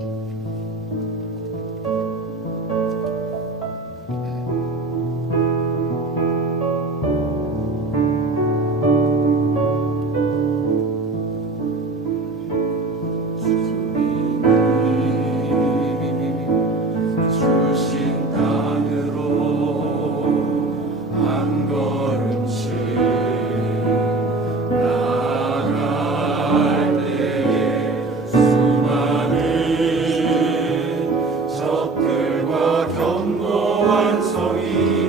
주 견고한 성이